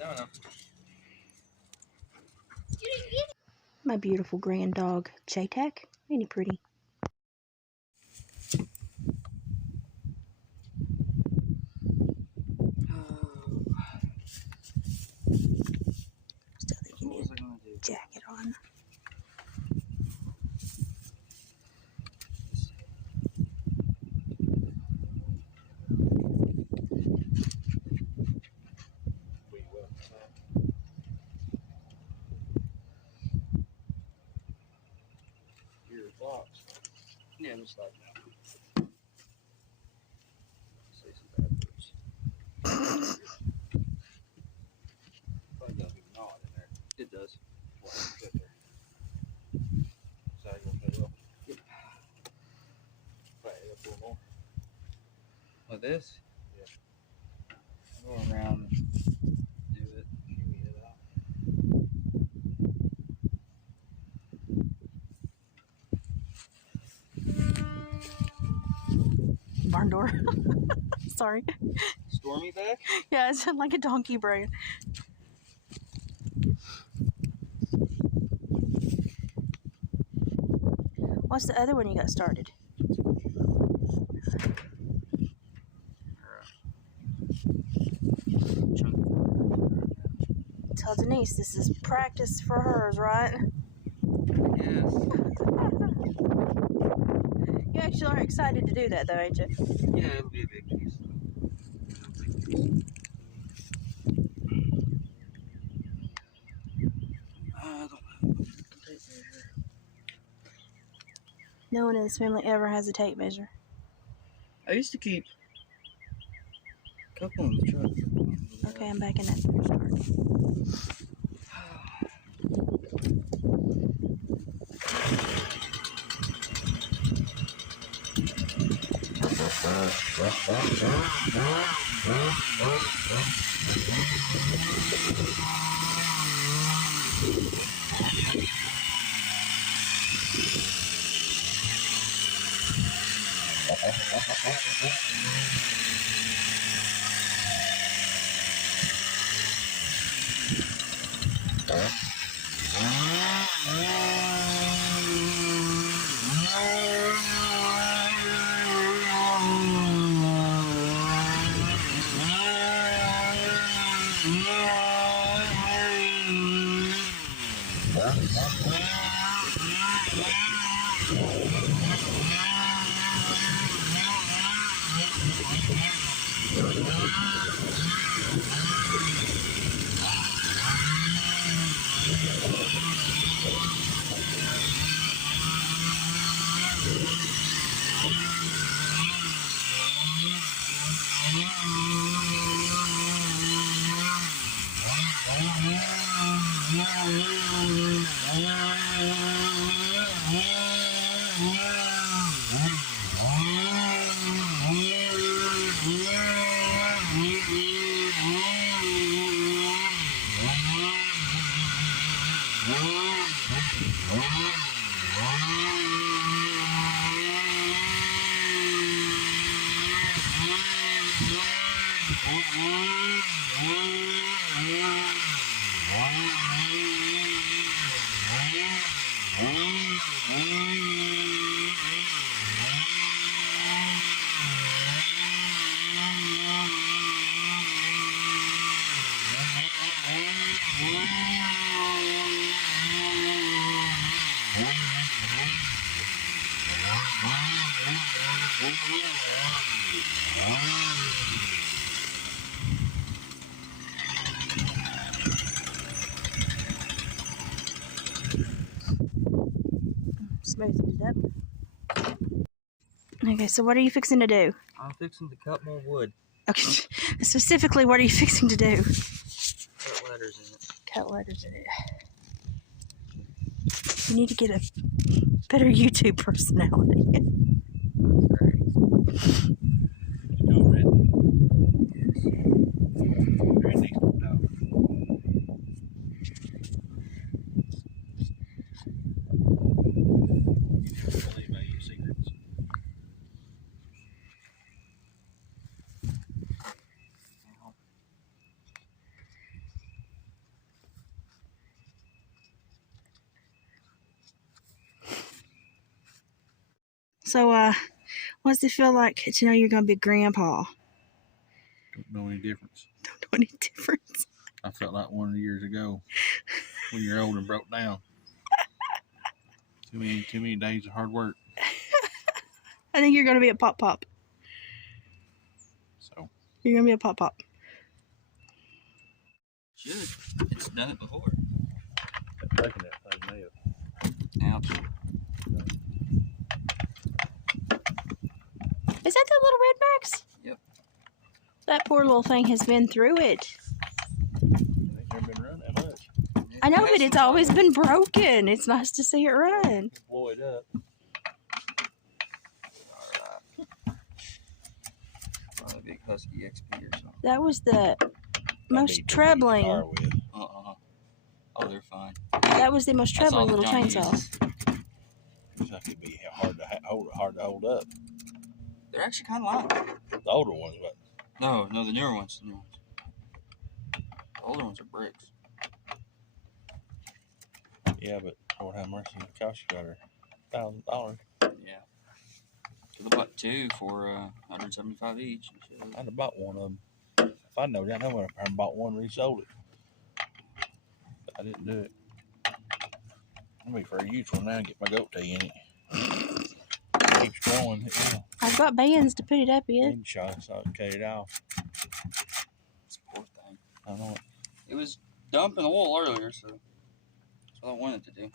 No. My beautiful grand dog, Chaytak. Ain't he pretty? Still think you need a jacket on. Your box. Yeah, just like that. Say some bad words. Probably doesn't even know it in there. It does. Well, good there. So you want to put it up? Yep. Right, up a little more. Like this? Yeah. Go around and do it. Shimmy it out. Barn door. Sorry. Stormy back? Yeah, it sounded like a donkey brain. What's the other one you got started? Tell Denise this is practice for hers, right? Yes. You actually are excited to do that, though, ain't you? Yeah, it'll be a big piece. I don't have a tape measure. No one in this family ever has a tape measure. I used to keep a couple in the truck. Okay, I'm backing up. Start. Smoothing it up. Okay, so what are you fixing to do? I'm fixing to cut more wood. Okay, specifically, what are you fixing to do? Cut letters in it. Cut letters in it. You need to get a better YouTube personality. No, Randy. Randy's no. Believe I use secrets. So, what's it feel like to know you're gonna be grandpa? Don't know any difference. Don't know any difference. I felt like one years ago when you're old and broke down. Too many days of hard work. I think you're gonna be a pop. So You're gonna be a pop. Should. It's done it before. taking that thing now. Ouch. Is that the little redbacks? Yep. That poor little thing has been through it. Ain't never been run that much. I know, but it's always been broken. It's nice to see it run. Blow it up. Alright. Probably a big Husky XP or something. That was the most troubling. Oh, they're fine. That was the most That's all troubling little Johnny chainsaw. uses. Looks like it'd be hard to hold up. They're actually kind of light. The older ones, but No, the newer ones. The older ones are bricks. yeah, but Lord have mercy, the cost you got her $1,000. Yeah. Could have bought two for $175 each. I'd have bought one of them. If I know that, I would have bought one, resold it. But I didn't do it. I'm ready for a huge one now and get my goat tea in it. It keeps growing. Yeah. I've got bands to put it up in. Big shot, so I can cut it off. This poor thing. I know it. It was dumping oil earlier, so that's what I wanted to do.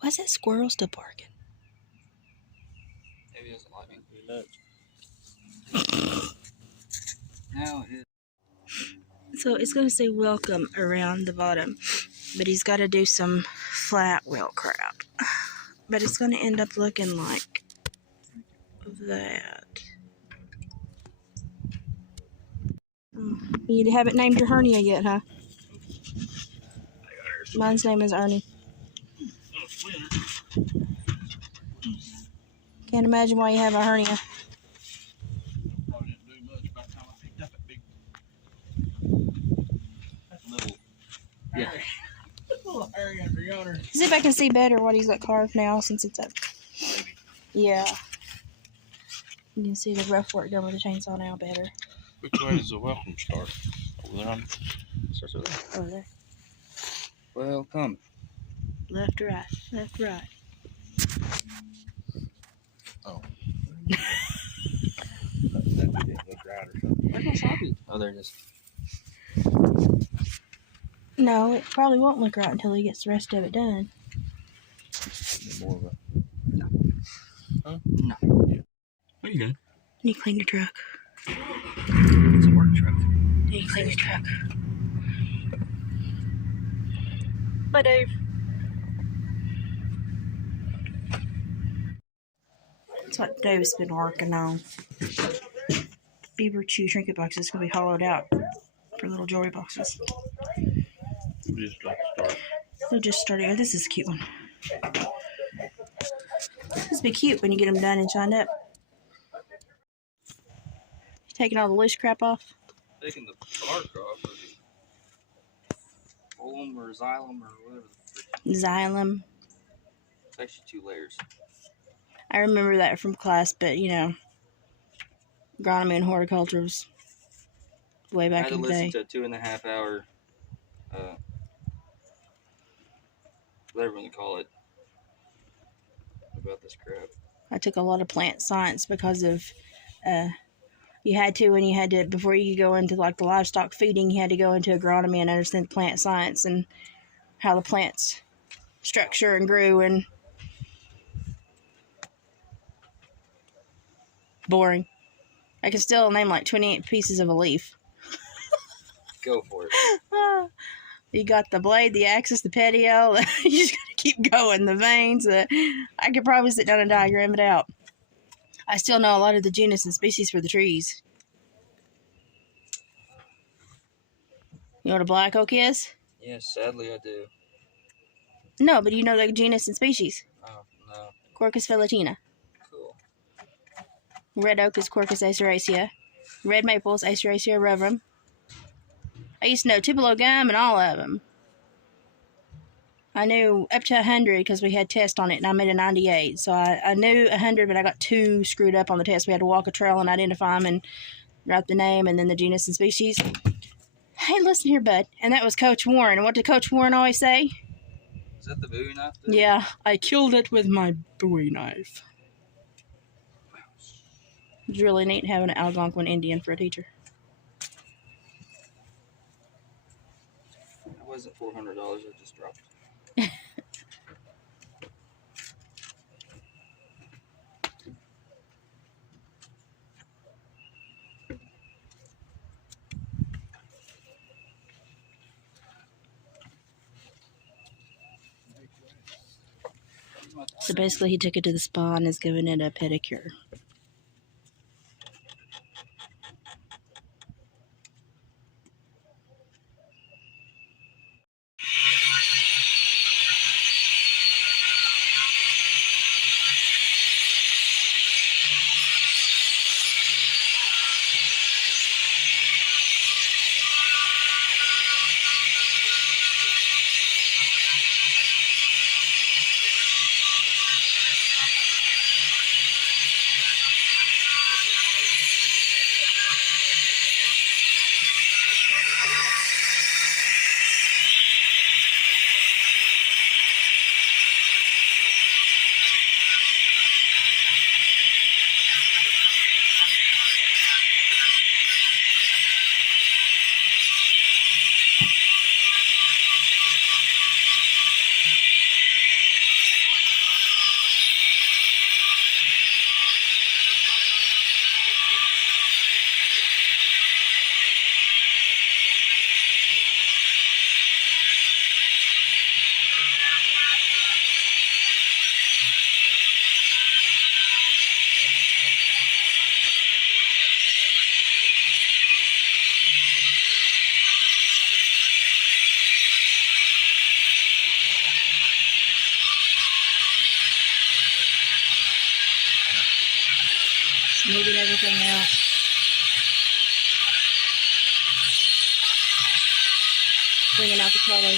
Why's that squirrel still barking? Maybe it doesn't like me. You're nuts. Now it is. So it's going to say welcome around the bottom, but he's got to do some flat wheel crap. But it's going to end up looking like that. You haven't named your hernia yet, huh? Mine's name is Ernie. Can't imagine why you have a hernia. Probably didn't do much by the time I picked up that big. That's a little. Yeah. A little area under yonder. See if I can see better what he's got carved now since it's up. Maybe. Yeah. You can see the rough work done with the chainsaw now better. Which way does the welcome start? Over there. Starts over there. Over there. Welcome. Left, right. Left, right. Oh. That didn't look right or something. Where's my Sharpie? Oh, there it is. No, it probably won't look right until he gets the rest of it done. More of a. No. Huh? No. Yeah. What are you doing? You clean your truck. It's a work truck. You clean your truck. Bye, Dave. That's what Dave's been working on. Beaver Chew trinket boxes going to be hollowed out for little jewelry boxes. Just like start. They'll just start here. This is a cute one. This will be cute when you get them done and shined up. Taking all the loose crap off. Taking the bark off, or the phloem or xylem or whatever. Xylem. It's actually 2 layers. I remember that from class, but you know, agronomy and horticulture was way I back had to in the listen day. to a 2.5 hour, whatever you call it, about this crap. I took a lot of plant science because of, you had to, when you had to, before you could go into like the livestock feeding, you had to go into agronomy and understand plant science and how the plants structure and grew, and boring. I can still name like 28 pieces of a leaf. Go for it. You got the blade, the axis, the petiole. You just gotta keep going. The veins. I could probably sit down and diagram it out. I still know a lot of the genus and species for the trees. You know what a black oak is? Yes, sadly I do. No, but you know the genus and species. Oh, no. Quercus velutina. Cool. Red oak is Quercus aceracea. Red maple is Aceracea reverum. I used to know Tupelo gum and all of them. I knew up to 100 because we had tests on it, and I made a 98. So I knew 100, but I got 2 screwed up on the test. We had to walk a trail and identify them and write the name and then the genus and species. Hey, listen here, bud. And that was Coach Warren. And what did Coach Warren always say? Is that the Bowie knife? Dude? Yeah, I killed it with my Bowie knife. It was really neat having an Algonquin Indian for a teacher. It wasn't $400 I just dropped. So basically, he took it to the spa and is giving it a pedicure. Smoothing everything out. Bringing out the color.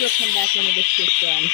She'll come back when it gets done.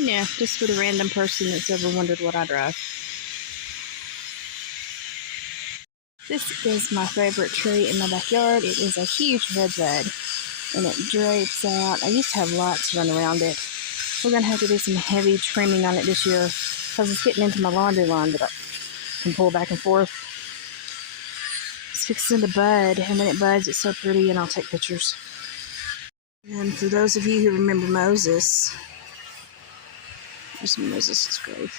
Yeah, just for the random person that's ever wondered what I drive. This is my favorite tree in my backyard. It is a huge redbud, and it drapes out. I used to have lights run around it. We're going to have to do some heavy trimming on it this year because it's getting into my laundry line that I can pull back and forth. It's fixing to bud, and when it buds, it's so pretty, and I'll take pictures. And for those of you who remember Moses, there's Moses' grave.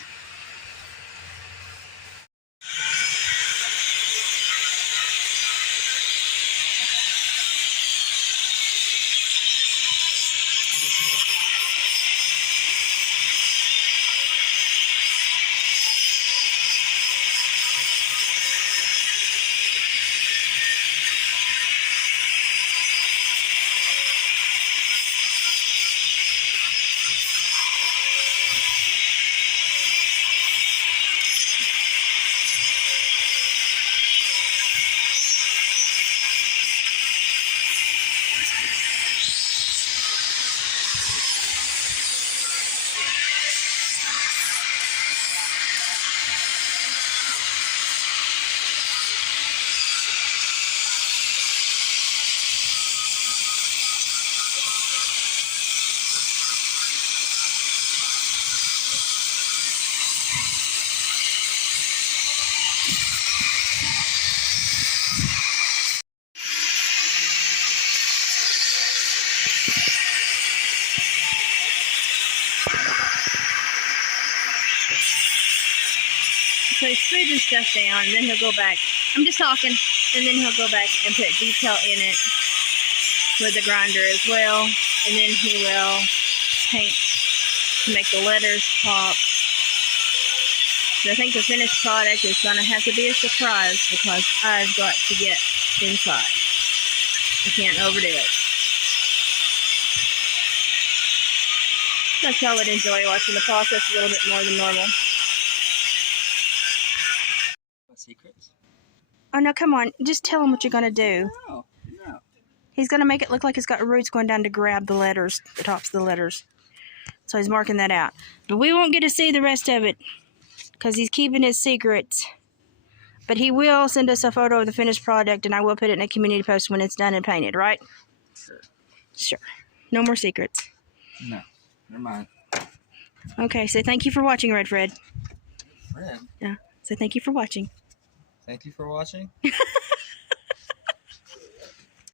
So he's smoothing stuff down, and then he'll go back. I'm just talking, and then he'll go back and put detail in it. with the grinder as well. And then he will paint to make the letters pop. So I think the finished product is going to have to be a surprise because I've got to get inside. I can't overdo it. That's how I would enjoy watching the process a little bit more than normal. Secrets? Oh, no, come on. Just tell him what you're going to do. No. He's going to make it look like it's got roots going down to grab the letters, the tops of the letters. So he's marking that out. But we won't get to see the rest of it because he's keeping his secrets. But he will send us a photo of the finished product, and I will put it in a community post when it's done and painted, right? Sure. Sure. No more secrets. No. Never mind. Okay, so thank you for watching, Red Fred. Fred. Yeah, so thank you for watching. Thank you for watching.